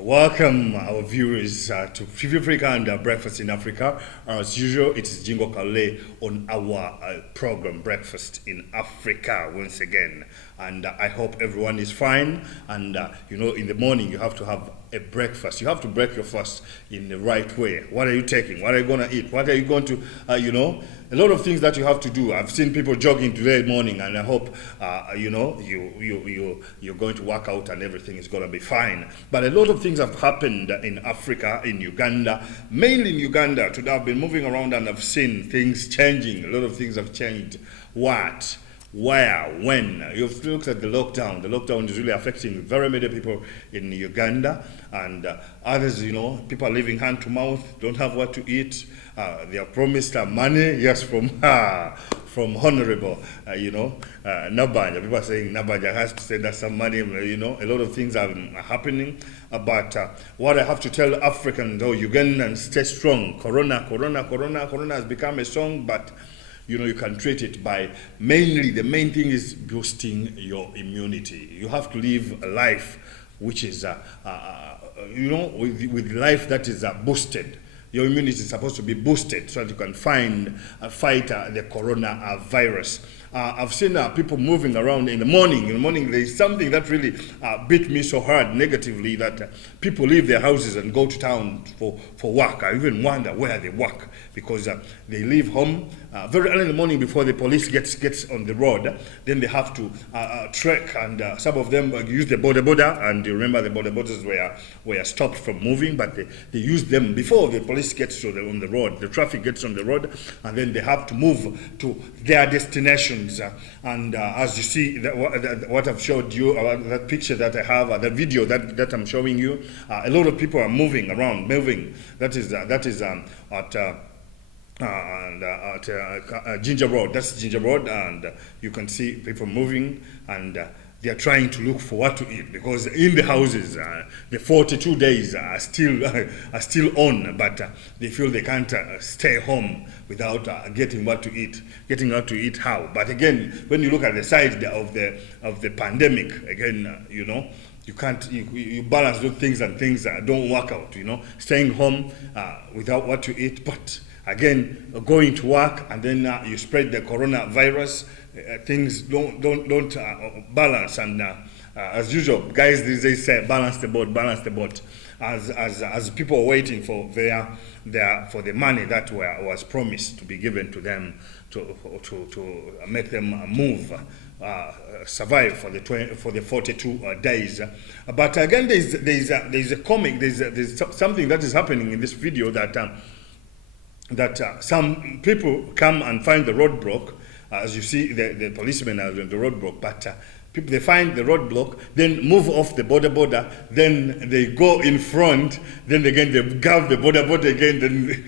Welcome our viewers to Fifi Africa and Breakfast in Africa. As usual, it is Jingo Kale on our program Breakfast in Africa once again. And I hope everyone is fine. And in the morning you have to have a breakfast. You have to break your fast in the right way. What are you taking? What are you going to eat? What are you going to, a lot of things that you have to do. I've seen people jogging today morning, and I hope, you're going to work out and everything is going to be fine. But a lot of things have happened in Africa, in Uganda, mainly in Uganda. Today I've been moving around and I've seen things changing. A lot of things have changed. What? Where? When? You've looked at the lockdown. The lockdown is really affecting very many people in Uganda, and others, people are living hand to mouth, don't have what to eat. They are promised money, yes, from Honorable, Nabanja. People are saying Nabanja has to send us some money. A lot of things are happening. But what I have to tell Africans, Ugandans, stay strong. Corona has become a song, but you can treat it by the main thing is boosting your immunity. You have to live a life which is, with life that is boosted. Your immunity is supposed to be boosted so that you can fight the coronavirus. I've seen people moving around in the morning. In the morning, there is something that really beat me so hard negatively, that people leave their houses and go to town for work. I even wonder where they work, because they leave home very early in the morning before the police gets on the road. Then they have to trek, and some of them use the border, and you remember the borders were stopped from moving, but they use them before the police gets on the road. The traffic gets on the road, and then they have to move to their destinations. And as you see, what I've showed you, that picture that I have, that video that I'm showing you, a lot of people are moving around. That is at Ginger Road. That's Ginger Road, and you can see people moving, and they are trying to look for what to eat, because in the houses the 42 days are still on, but they feel they can't stay home without getting what to eat. Getting what to eat how? But again, when you look at the side of the pandemic, again, you can't, you balance those things, and things don't work out. Staying home without what to eat, but again, going to work, and then you spread the coronavirus. Things don't balance, and as usual, guys these days say balance the boat. As people are waiting for for the money that was promised to be given to them to make them move, survive for the 42 days. But again, there's something that is happening in this video, that some people come and find the roadblock. As you see, the policemen are on the roadblock, but people, they find the roadblock, then move off the border, then they go in front, then again they grab the border again, then,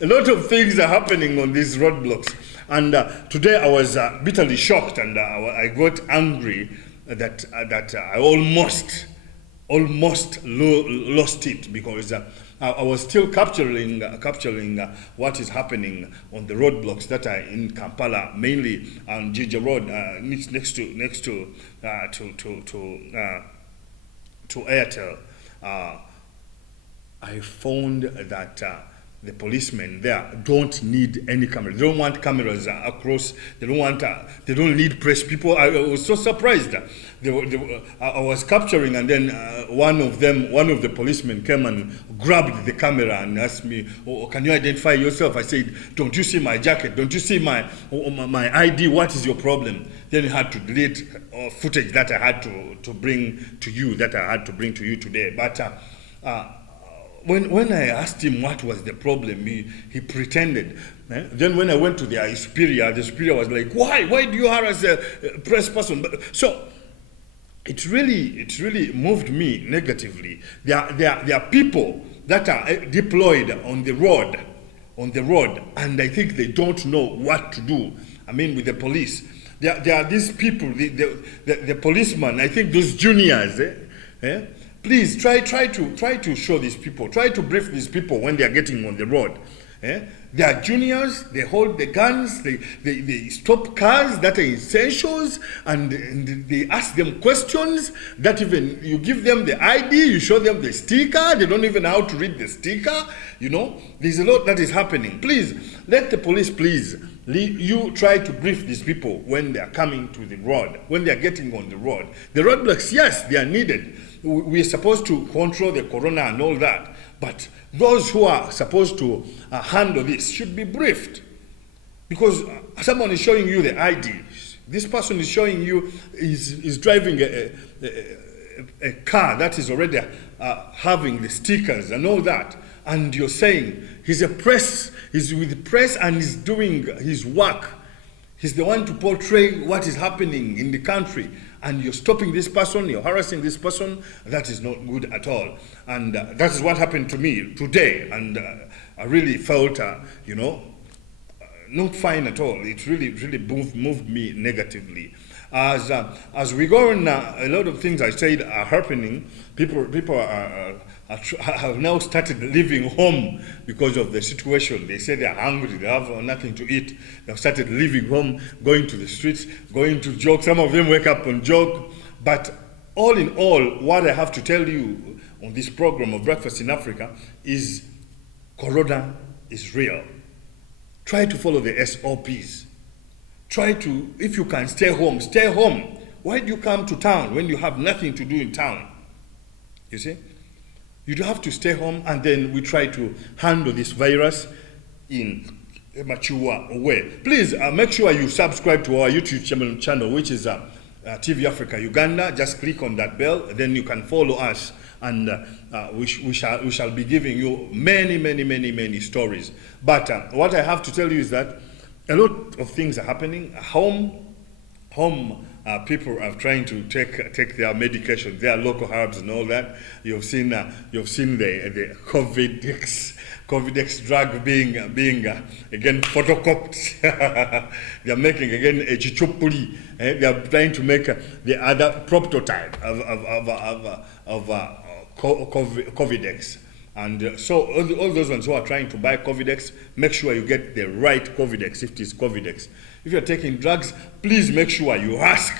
a lot of things are happening on these roadblocks. And today I was bitterly shocked, and I got angry that I almost lost it, because I was still capturing what is happening on the roadblocks that are in Kampala, mainly on Ginger Road, next to Airtel. I found that the policemen there don't need any camera. They don't want cameras across. They don't need press people. I was so surprised. I was capturing, and then one of the policemen came and grabbed the camera and asked me, can you identify yourself? I said, don't you see my jacket? Don't you see my ID? What is your problem? Then he had to delete footage that I had to bring to you, today. But when I asked him what was the problem, he pretended. Then when I went to the superior was like, why do you harass a press person? So it really moved me negatively. There are people that are deployed on the road, and I think they don't know what to do. I mean, with the police, there are these people, the policemen. I think those juniors. Please try to show these people, try to brief these people when they are getting on the road. They are juniors, they hold the guns, they stop cars that are essentials, and they ask them questions that even you give them the ID, you show them the sticker, they don't even know how to read the sticker. There's a lot that is happening. Please, let the police, please, you try to brief these people when they are coming to the road, when they are getting on the road. The roadblocks, yes, they are needed. We are supposed to control the corona and all that, but those who are supposed to handle this should be briefed, because someone is showing you the ID. This person is showing you is driving a car that is already having the stickers and all that, and you're saying he's with the press and he's doing his work. He's the one to portray what is happening in the country, and you're stopping this person, you're harassing this person. That is not good at all. And that is what happened to me today, and I really felt, not fine at all. It really moved me negatively. As we go on, a lot of things I said are happening. People have now started leaving home because of the situation. They say they're hungry, they have nothing to eat. They've started leaving home, going to the streets, going to jog. Some of them wake up and jog. But all in all, what I have to tell you on this program of Breakfast in Africa is corona is real. Try to follow the SOPs. Try to, if you can, stay home. Stay home. Why do you come to town when you have nothing to do in town? You see? You do have to stay home, and then we try to handle this virus in a mature way. Please make sure you subscribe to our YouTube channel, which is TV Africa Uganda. Just click on that bell, then you can follow us, and we shall be giving you many stories. But what I have to tell you is that a lot of things are happening. Home people are trying to take their medication, their local herbs and all that. You've seen the Covidex drug being again photocopied. They are making again a chichopuri. They are trying to make the other prototype of Covidex. And so all those ones who are trying to buy Covidex, make sure you get the right Covidex if it is Covidex. If you're taking drugs, please make sure you ask,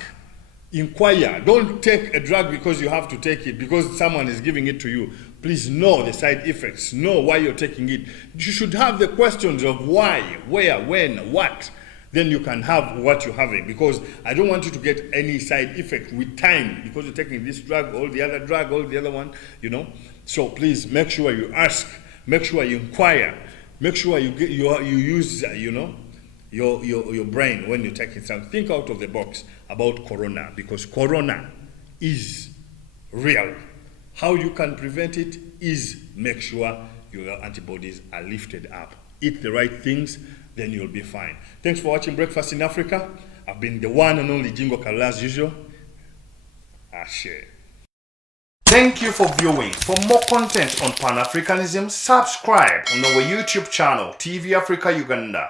inquire. Don't take a drug because you have to take it, because someone is giving it to you. Please know the side effects, know why you're taking it. You should have the questions of why, where, when, what. Then you can have what you're having, because I don't want you to get any side effect with time because you're taking this drug, all the other one, So please make sure you ask, make sure you inquire, make sure you use, your brain when you're taking something. Think out of the box about corona, because corona is real. How you can prevent it is make sure your antibodies are lifted up. Eat the right things, then you'll be fine. Thanks for watching Breakfast in Africa. I've been the one and only Jingo Kala as usual. Ashe. Thank you for viewing. For more content on Pan-Africanism, subscribe on our YouTube channel, TV Africa Uganda.